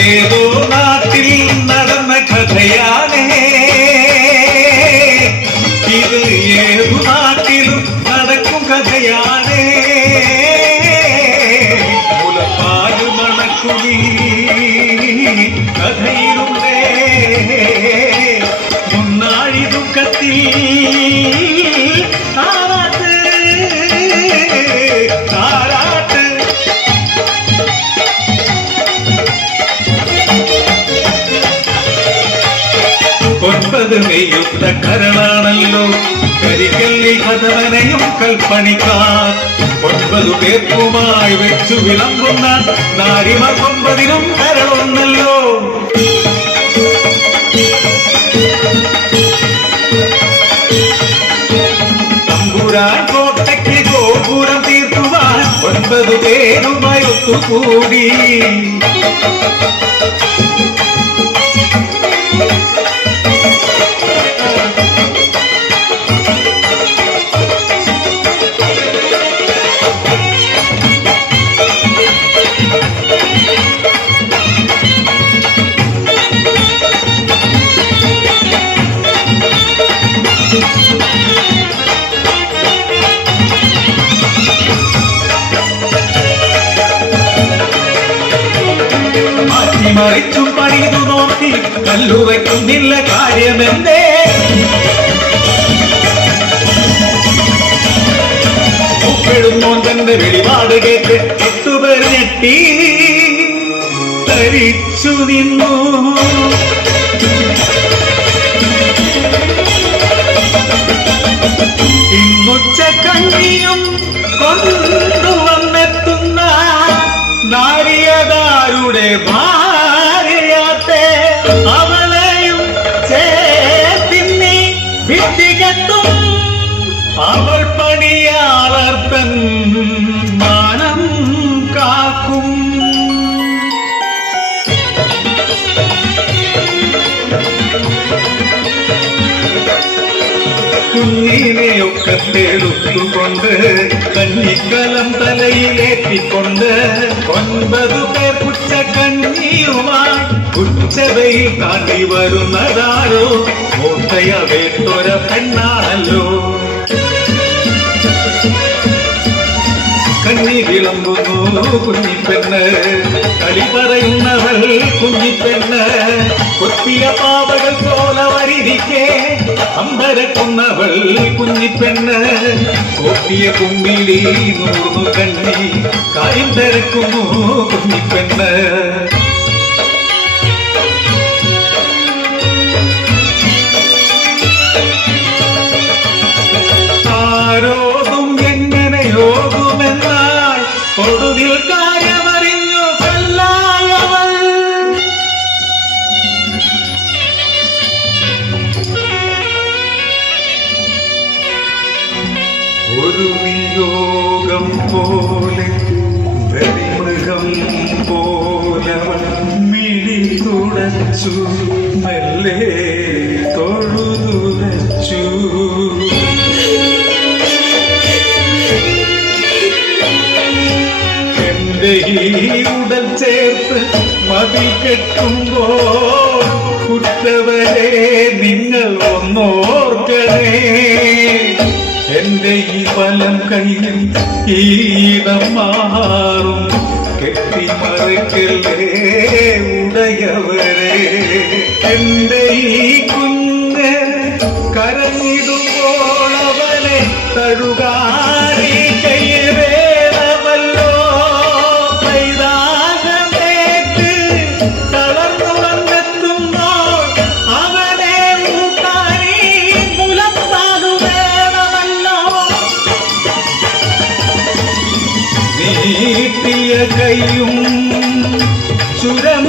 ഏതോ നാട്ടിൽ നടന്ന കഥയാണേ ഇത്, ഏതു നാട്ടിലും നടക്കും കഥയാണേ. മുലപ്പാല് മണക്കുമീ കഥയിലുണ്ടേ മുന്നാഴി ദുഃഖത്തിൽ താരാട്ട് താരാട്ട്. 9 നെയ്യുത്ത കരളാണല്ലോ കരിക്കല്ലി കഥവനെയും കൽപ്പണിക്കാർ. 9 പേർക്കുമായി വെച്ചു വിളമ്പുന്ന നാരിമ 9നും കരളൊന്നല്ലോ. തമ്പുരാൻ കോട്ടയ്ക്ക് ഗോപുരം തീർക്കുവാൻ 9 പേരുമായി ഒത്തുകൂടി. മറിച്ചും പണിതു നോക്കി കല്ലുവയ്ക്കുന്നില്ല കാര്യമെന്തേ. ഉപ്പെടുന്നോൻ തന്റെ വെളിപാട് കേട്ട് 8 പേർ ഞെട്ടി ധരിച്ചു നിന്നു. ഇന്നുച്ചക്കഞ്ഞിയും കൊണ്ടുവന്നെത്തുന്ന നാരിയതാരുടെ ഭാര്യയാത്തെ അവളെയും ചേർത്തിന്നി വിട്ടികെട്ടും. അവൾ പണിയാളർത്തൻ മാനം കാക്കും. കുഞ്ഞിനെയൊക്കെ തേടുത്തുകൊണ്ട് കഞ്ഞിക്കലം തലയിലേറ്റിക്കൊണ്ട് 9 പേർ കുച്ചക്കഞ്ഞിയുമായി ഉച്ചവയിൽ താണ്ടി വരുന്നതാരോ മൂത്തയ വേട്ടൊര പെണ്ണാണല്ലോ. കഞ്ഞി വിളമ്പുന്നു കുഞ്ഞിപ്പെണ്ണ്, കളി പറയുന്നവൾ കുഞ്ഞിപ്പെണ്ണ്. കൊത്തിയ പാവകൾ പോലെ വരിരിക്കെ അമ്പരക്കുന്നവൾ കുഞ്ഞിപ്പെണ്ണ്. കോപ്പിയ കുമ്പിളി നൂർന്നു കണ്ണി കാര്യം തിരക്കുന്നു കുഞ്ഞിപ്പെണ്ണ്. ആരോടും എങ്ങനെയോകുമെന്നാൽ ഒടുവിൽ കാര്യമറിഞ്ഞു കല്ലായവൾ. ഒരു നിയോഗം പോലെ ബലിമൃഗം പോലവൾ മിഴി തുടച്ചു മെല്ലെ തൊഴുതുരച്ചു. എന്റെ ഈ ഉടൽ ചേർത്ത് മതി കെട്ടുമ്പോൾ കുറ്റവരെ നിങ്ങൾ ഒന്നോർക്കണേ. എന്റെ ഈ ഫലം കയ്യിൽ ഈടം മാറും കെട്ടിമറക്കല്ലേ ഉടയവരെ. എന്റെ ഈ കുഞ്ഞ് കരഞ്ഞിടുമ്പോൾ അവനെ തഴുകാരി കയ്യിൽ വേണമല്ലോ. കൈതാകമേറ്റ് തളർന്നു വന്നെത്തുമ്പോൾ അവനെ ഊട്ടാരി മുലപ്പാലു വേണമല്ലോ. നീട്ടിയ കൈയും ചുരം